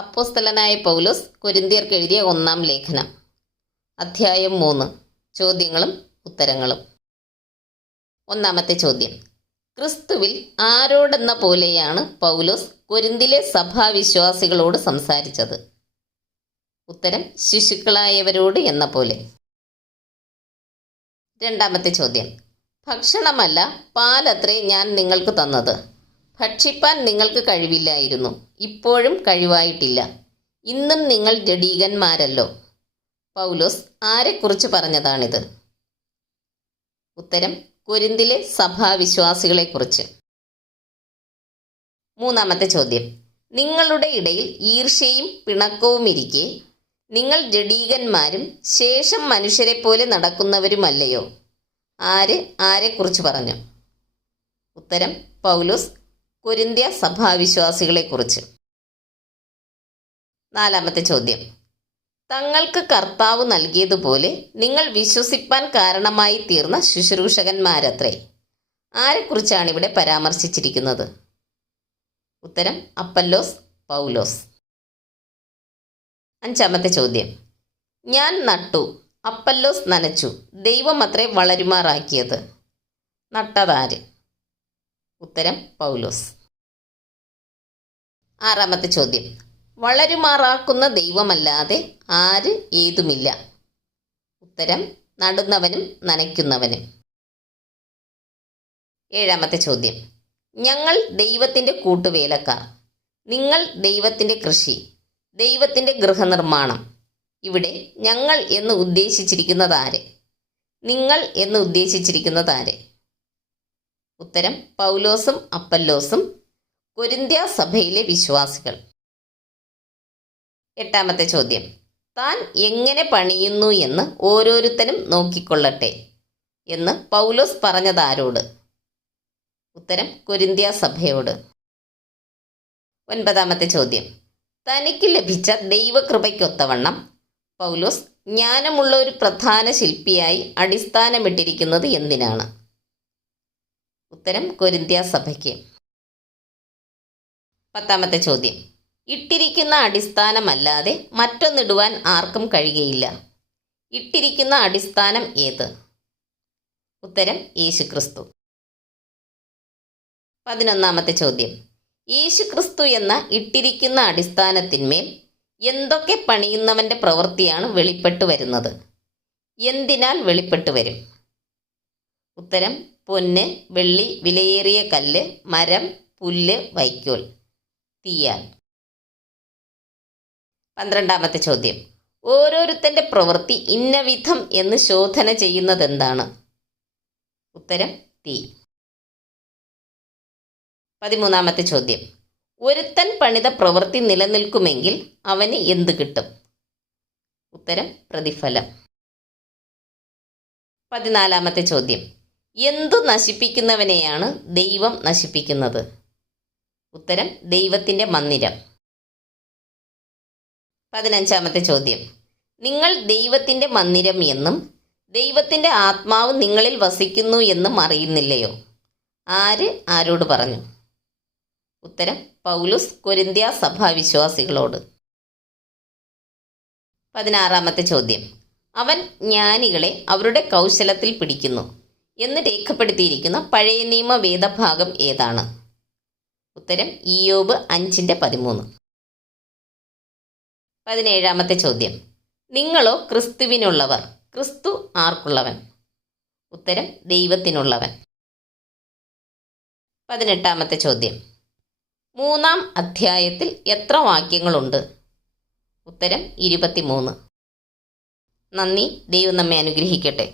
അപ്പോസ്തലനായ പൗലോസ് കൊരിന്ത്യർക്ക് എഴുതിയ 1-ാം ലേഖനം, അധ്യായം 3. ചോദ്യങ്ങളും ഉത്തരങ്ങളും. 1-ാമത്തെ ചോദ്യം: ക്രിസ്തുവിൽ ആരോടെന്ന പോലെയാണ് പൗലോസ് കൊരിന്തിലെ സഭാവിശ്വാസികളോട് സംസാരിച്ചത്? ഉത്തരം: ശിശുക്കളായവരോട് എന്ന പോലെ. 2-ാമത്തെ ചോദ്യം: ഭക്ഷണമല്ല, പാലത്രേ ഞാൻ നിങ്ങൾക്ക് തന്നത്. ഭക്ഷിപ്പാൻ നിങ്ങൾക്ക് കഴിവില്ലായിരുന്നു, ഇപ്പോഴും കഴിവായിട്ടില്ല. ഇന്നും നിങ്ങൾ ജഡീകന്മാരല്ലോ. പൗലോസ് ആരെക്കുറിച്ച് പറഞ്ഞതാണിത്? ഉത്തരം: കൊരിന്തിലെ സഭാവിശ്വാസികളെക്കുറിച്ച്. 3-ാമത്തെ ചോദ്യം: നിങ്ങളുടെ ഇടയിൽ ഈർഷ്യയും പിണക്കവും ഇരിക്കെ നിങ്ങൾ ജഡീകന്മാരും ശേഷം മനുഷ്യരെപ്പോലെ നടക്കുന്നവരുമല്ലയോ? ആരെക്കുറിച്ച് പറഞ്ഞു? ഉത്തരം: പൗലോസ് കൊരിന്ത്യ സഭാവിശ്വാസികളെക്കുറിച്ച്. 4-ാമത്തെ ചോദ്യം: തങ്ങൾക്ക് കർത്താവ് നൽകിയതുപോലെ നിങ്ങൾ വിശ്വസിപ്പാൻ കാരണമായി തീർന്ന ശുശ്രൂഷകന്മാരത്രേ. ആരെക്കുറിച്ചാണ് ഇവിടെ പരാമർശിച്ചിരിക്കുന്നത്? ഉത്തരം: അപ്പല്ലോസ്, പൗലോസ്. 5-ാമത്തെ ചോദ്യം: ഞാൻ നട്ടു, അപ്പല്ലോസ് നനച്ചു, ദൈവമത്രേ വളരുമാറാക്കിയത്. നട്ടതാര്? ഉത്തരം: പൗലോസ്. 6-ാമത്തെ ചോദ്യം: വളരുമാറാക്കുന്ന ദൈവമല്ലാതെ ആര് ഏതുമില്ല. ഉത്തരം: നടുന്നവനും നനയ്ക്കുന്നവനും. 7-ാമത്തെ ചോദ്യം: ഞങ്ങൾ ദൈവത്തിൻ്റെ കൂട്ടുവേലക്കാർ, നിങ്ങൾ ദൈവത്തിൻ്റെ കൃഷി, ദൈവത്തിൻ്റെ ഗൃഹനിർമ്മാണം. ഇവിടെ ഞങ്ങൾ എന്ന് ഉദ്ദേശിച്ചിരിക്കുന്നതാര്? നിങ്ങൾ എന്ന് ഉദ്ദേശിച്ചിരിക്കുന്നതാര്? ഉത്തരം: പൗലോസും അപ്പല്ലോസും, കൊരിന്ത്യ സഭയിലെ വിശ്വാസികൾ. 8-ാമത്തെ ചോദ്യം: താൻ എങ്ങനെ പണിയുന്നു എന്ന് ഓരോരുത്തരും നോക്കിക്കൊള്ളട്ടെ എന്ന് പൗലോസ് പറഞ്ഞതാരോട്? ഉത്തരം: കൊരിന്ത്യ സഭയോട്. 9-ാമത്തെ ചോദ്യം: തനിക്ക് ലഭിച്ച ദൈവകൃപയ്ക്കൊത്തവണ്ണം പൗലോസ് ജ്ഞാനമുള്ള ഒരു പ്രധാന ശില്പിയായി അടിസ്ഥാനമിട്ടിരിക്കുന്നത് എന്തിനാണ്? ഉത്തരം: കൊരിന്ത്യ സഭയ്ക്ക്. 10-ാമത്തെ ചോദ്യം: ഇട്ടിരിക്കുന്ന അടിസ്ഥാനമല്ലാതെ മറ്റൊന്നിടുവാൻ ആർക്കും കഴിയുകയില്ല. ഇട്ടിരിക്കുന്ന അടിസ്ഥാനം ഏത്? ഉത്തരം: യേശുക്രിസ്തു. 11-ാമത്തെ ചോദ്യം: യേശുക്രിസ്തു എന്ന ഇട്ടിരിക്കുന്ന അടിസ്ഥാനത്തിന്മേൽ എന്തൊക്കെ പണിയുന്നവൻ്റെ പ്രവൃത്തിയാണ് വെളിപ്പെട്ടു വരുന്നത്? എന്തിനാൽ വെളിപ്പെട്ടു വരും? ഉത്തരം: പൊന്ന്, വെള്ളി, വിലയേറിയ കല്ല്, മരം, പുല്ല്, വൈക്കോൽ, തീയാൽ. 12-ാമത്തെ ചോദ്യം: ഓരോരുത്തൻ്റെ പ്രവൃത്തി ഇന്ന വിധം എന്ന് ശോധന ചെയ്യുന്നതെന്താണ്? ഉത്തരം: തീ. 13-ാമത്തെ ചോദ്യം: ഒരുത്തൻ പണിത പ്രവൃത്തി നിലനിൽക്കുമെങ്കിൽ അവന് എന്ത് കിട്ടും? ഉത്തരം: പ്രതിഫലം. 14-ാമത്തെ ചോദ്യം: എന്തു നശിപ്പിക്കുന്നവനെയാണ് ദൈവം നശിപ്പിക്കുന്നത്? ഉത്തരം: ദൈവത്തിൻ്റെ മന്ദിരം. 15-ാമത്തെ ചോദ്യം: നിങ്ങൾ ദൈവത്തിൻ്റെ മന്ദിരം എന്നും ദൈവത്തിൻ്റെ ആത്മാവ് നിങ്ങളിൽ വസിക്കുന്നു എന്നും അറിയുന്നില്ലയോ? ആരോട് പറഞ്ഞു? ഉത്തരം: പൗലോസ് കൊരിന്ത്യ സഭാവിശ്വാസികളോട്. 16-ാമത്തെ ചോദ്യം: അവൻ ജ്ഞാനികളെ അവരുടെ കൗശലത്തിൽ പിടിക്കുന്നു എന്ന് രേഖപ്പെടുത്തിയിരിക്കുന്ന പഴയ നിയമ വേദഭാഗം ഏതാണ്? ഉത്തരം: ഇയ്യോബ് 5:13. 17-ാമത്തെ ചോദ്യം: നിങ്ങളോ ക്രിസ്തുവിനുള്ളവർ, ക്രിസ്തു ആർക്കുള്ളവൻ? ഉത്തരം: ദൈവത്തിനുള്ളവൻ. 18-ാമത്തെ ചോദ്യം: 3-ാം അധ്യായത്തിൽ എത്ര വാക്യങ്ങളുണ്ട്? ഉത്തരം: 23. നന്ദി. ദൈവം നമ്മെ അനുഗ്രഹിക്കട്ടെ.